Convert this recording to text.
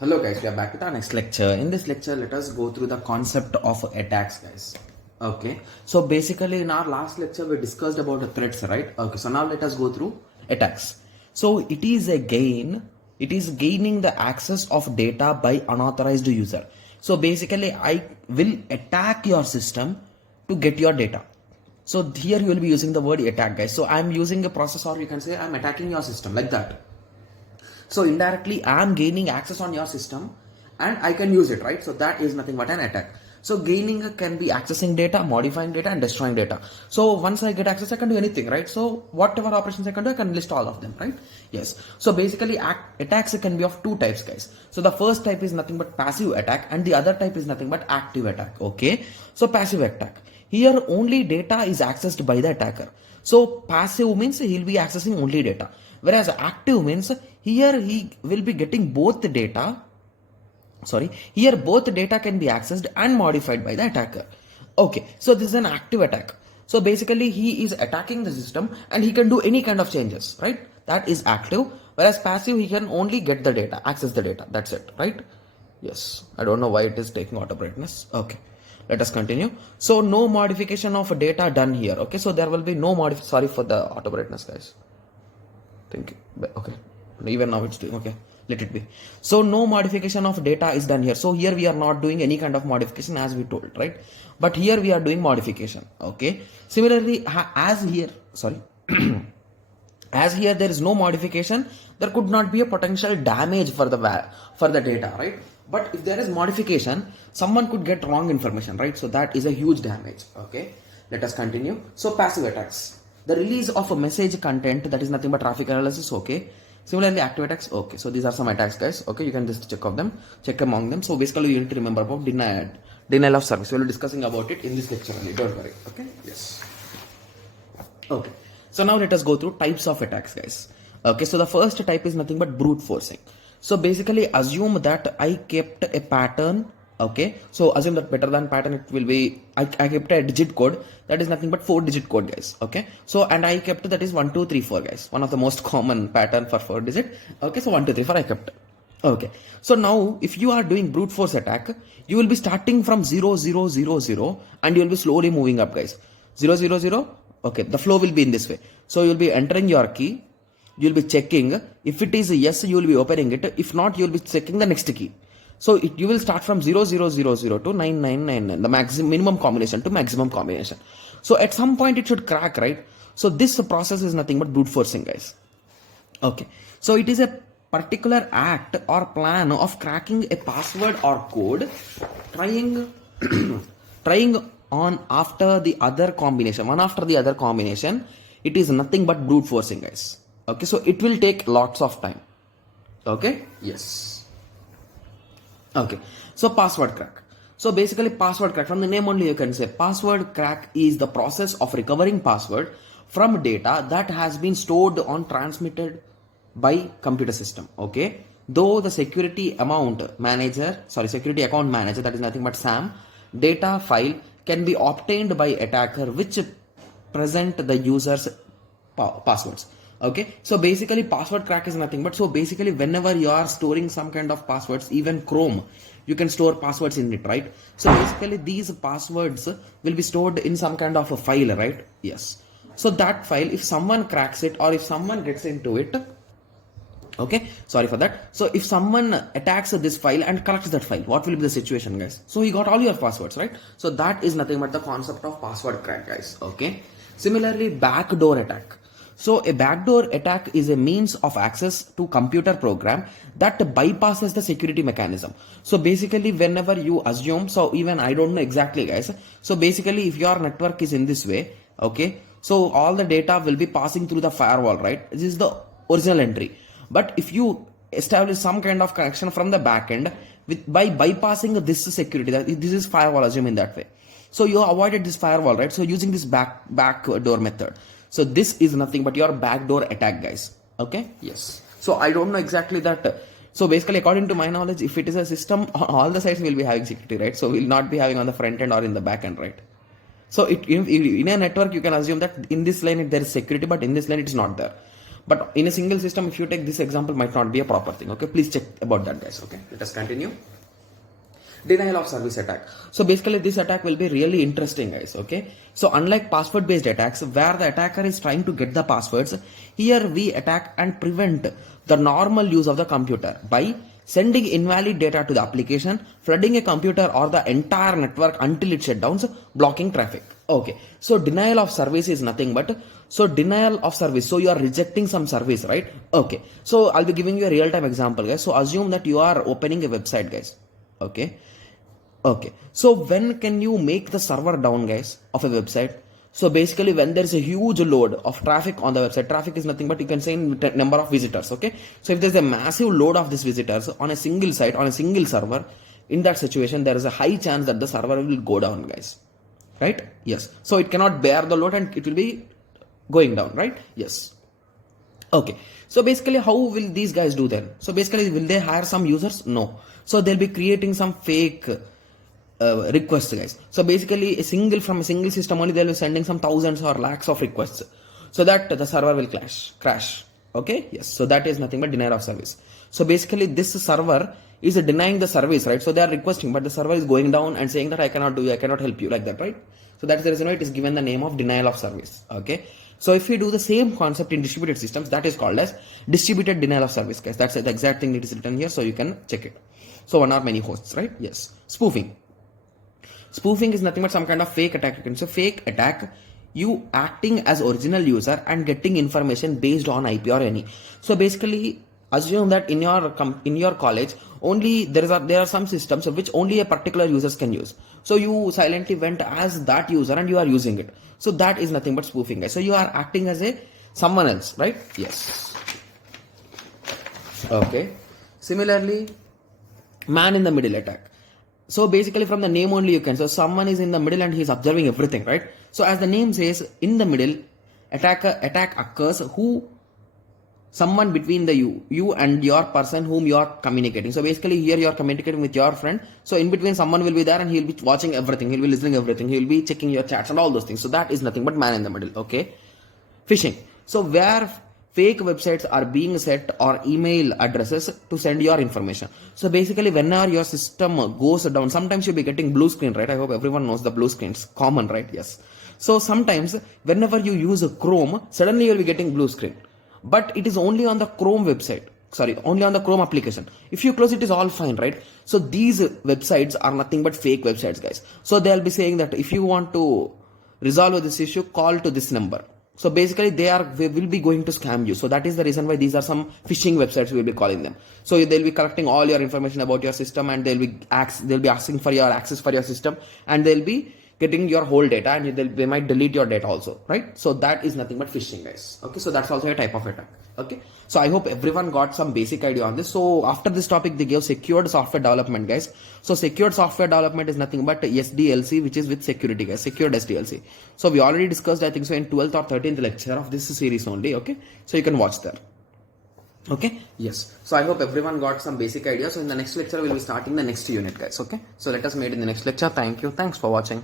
Hello guys, we are back with our next lecture. In this lecture, let us go through the concept of attacks, guys. Okay, so basically in our last lecture, we discussed about the threats, right? Okay, so now let us go through attacks. So it is gaining the access of data by unauthorized user. So basically, I will attack your system to get your data. So here you will be using the word attack, guys. So I'm using a process, or you can say I'm attacking your system like that. So indirectly, I am gaining access on your system and I can use it, right? So that is nothing but an attack. So gaining can be accessing data, modifying data, and destroying data. So once I get access, I can do anything, right? So whatever operations I can do, I can list all of them, right? Yes. So basically, attacks can be of two types, guys. So the first type is nothing but passive attack, and the other type is nothing but active attack. Okay. So passive attack. Here only data is accessed by the attacker. So passive means he'll be accessing only data. Whereas active means here he will be getting both the data. Sorry, here both data can be accessed and modified by the attacker. Okay, so this is an active attack. So basically he is attacking the system and he can do any kind of changes, right? That is active. Whereas passive, he can only get the data, access the data. That's it, right? Yes, I don't know why it is taking auto brightness. Okay, let us continue. So no modification of data done here. Okay, so there will be no sorry for the auto brightness, guys. Thank you. Okay, even now it's doing okay. Let it be. So no modification of data is done here. So here we are not doing any kind of modification as we told, right? But here we are doing modification. Okay. Similarly, as here, sorry. As here there is no modification, there could not be a potential damage for the data, right? But if there is modification, someone could get wrong information, right? So that is a huge damage. Okay, let us continue. So passive attacks, the release of a message content, that is nothing but traffic analysis. Okay, similarly active attacks. Okay, so these are some attacks, guys. Okay, you can just check among them. So basically you need to remember about denial of service. We'll be discussing about it in this lecture only, don't worry. Okay, yes. Okay, so now let us go through types of attacks, guys. Okay, so the first type is nothing but brute forcing. So basically assume that I kept a pattern. Okay, so assume that better than pattern, it will be I kept a digit code that is nothing but 4-digit code, guys. Okay, so and I kept that is 1 2 3 4, guys, one of the most common pattern for 4-digit. Okay, so 1 2 3 4 I kept. Okay, so now if you are doing brute force attack, you will be starting from 0 0 0 0 and you will be slowly moving up, guys. 0 0 0. Okay, the flow will be in this way. So you will be entering your key, you will be checking. If it is yes, you will be opening it. If not, you will be checking the next key. So you will start from 0 0 0 0 to 9 9 9 9, the minimum combination to maximum combination. So at some point it should crack, right? So this process is nothing but brute forcing, guys. Okay, so it is a particular act or plan of cracking a password or code, trying trying on after the other combination, one after the other combination. It is nothing but brute forcing, guys. Okay, so it will take lots of time. Okay, yes. Okay, so password crack. So basically password crack, from the name only you can say password crack is the process of recovering password from data that has been stored on transmitted by computer system. Okay, though the security account manager, that is nothing but SAM, data file can be obtained by attacker which present the user's passwords. Okay, so basically password crack is nothing but, so basically whenever you are storing some kind of passwords, even Chrome, you can store passwords in it, right? So basically these passwords will be stored in some kind of a file, right? Yes. So that file, if someone cracks it or if someone gets into it, okay, sorry for that. So if someone attacks this file and corrupts that file, what will be the situation, guys? So he got all your passwords, right? So that is nothing but the concept of password crack, guys. Okay, similarly backdoor attack. So a backdoor attack is a means of access to computer program that bypasses the security mechanism. So basically whenever you assume, so even I don't know exactly, guys. So basically if your network is in this way, okay, so all the data will be passing through the firewall, right? This is the original entry. But if you establish some kind of connection from the backend by bypassing this security, that this is firewall, assume in that way. So you avoided this firewall, right? So using this backdoor method. So this is nothing but your backdoor attack, guys. Okay, yes. So I don't know exactly that. So basically, according to my knowledge, if it is a system, all the sites will be having security, right? So we'll not be having on the front end or in the back end, right? So in a network, you can assume that in this line there is security, but in this line it is not there. But in a single system, if you take this example, might not be a proper thing. Okay, please check about that, guys. Okay, let us continue. Denial of service attack. So basically this attack will be really interesting, guys. Okay, so unlike password based attacks where the attacker is trying to get the passwords, here we attack and prevent the normal use of the computer by sending invalid data to the application, flooding a computer or the entire network until it shutdowns, blocking traffic. Okay, so denial of service is nothing but, so denial of service, so you are rejecting some service, right? Okay, so I'll be giving you a real-time example, guys. So assume that you are opening a website, guys. Okay, so when can you make the server down, guys, of a website? So basically when there's a huge load of traffic on the website, traffic is nothing but you can say number of visitors. Okay, so if there's a massive load of these visitors on a single site, on a single server, in that situation there is a high chance that the server will go down, guys, right? Yes, so it cannot bear the load and it will be going down, right? Yes. Okay, so basically how will these guys do then? So basically will they hire some users? No. So they'll be creating some fake requests, guys. So basically from a single system only they'll be sending some thousands or lakhs of requests so that the server will crash. Okay, yes, so that is nothing but denial of service. So basically this server is denying the service, right? So they are requesting but the server is going down and saying that I cannot help you, like that, right? So that's the reason why it is given the name of denial of service. Okay, so if we do the same concept in distributed systems, that is called as distributed denial of service, guys. That's the exact thing that is written here, so you can check it. So one or many hosts, right? Yes. Spoofing is nothing but some kind of fake attack. So fake attack, you acting as original user and getting information based on IP or any. So basically assume that in your college only there are some systems which only a particular users can use. So you silently went as that user and you are using it. So that is nothing but spoofing, guys. So you are acting as someone else, right? Yes. Okay. Similarly, man in the middle attack. So basically from the name only you can, so someone is in the middle and he is observing everything, right? So as the name says, in the middle attack occurs who someone between you and your person whom you are communicating. So basically here you are communicating with your friend, so in between someone will be there and he will be watching everything, he will be listening everything, he will be checking your chats and all those things. So that is nothing but man in the middle. Okay. Phishing, so where fake websites are being set or email addresses to send your information. So basically whenever your system goes down, sometimes you'll be getting blue screen, right? I hope everyone knows the blue screens, common, right? Yes. So sometimes whenever you use a Chrome, suddenly you'll be getting blue screen, but it is only on the Chrome website, only on the Chrome application. If you close it is all fine, right? So these websites are nothing but fake websites, guys. So they'll be saying that if you want to resolve this issue, call to this number. So basically they will be going to scam you. So that is the reason why these are some phishing websites, we will be calling them. So they'll be collecting all your information about your system and they'll be asking for your access for your system and they'll be getting your whole data and they might delete your data also, right? So that is nothing but phishing, guys. Okay, so that's also a type of attack. Okay, so I hope everyone got some basic idea on this. So after this topic they gave secured software development, guys. So secured software development is nothing but SDLC, which is with security, guys. Secured SDLC. So we already discussed, I think so, in 12th or 13th lecture of this series only. Okay, so you can watch there. Okay, yes, so I hope everyone got some basic ideas. So in the next lecture we will be starting the next unit, guys. Okay, so let us meet in the next lecture. Thank you, thanks for watching.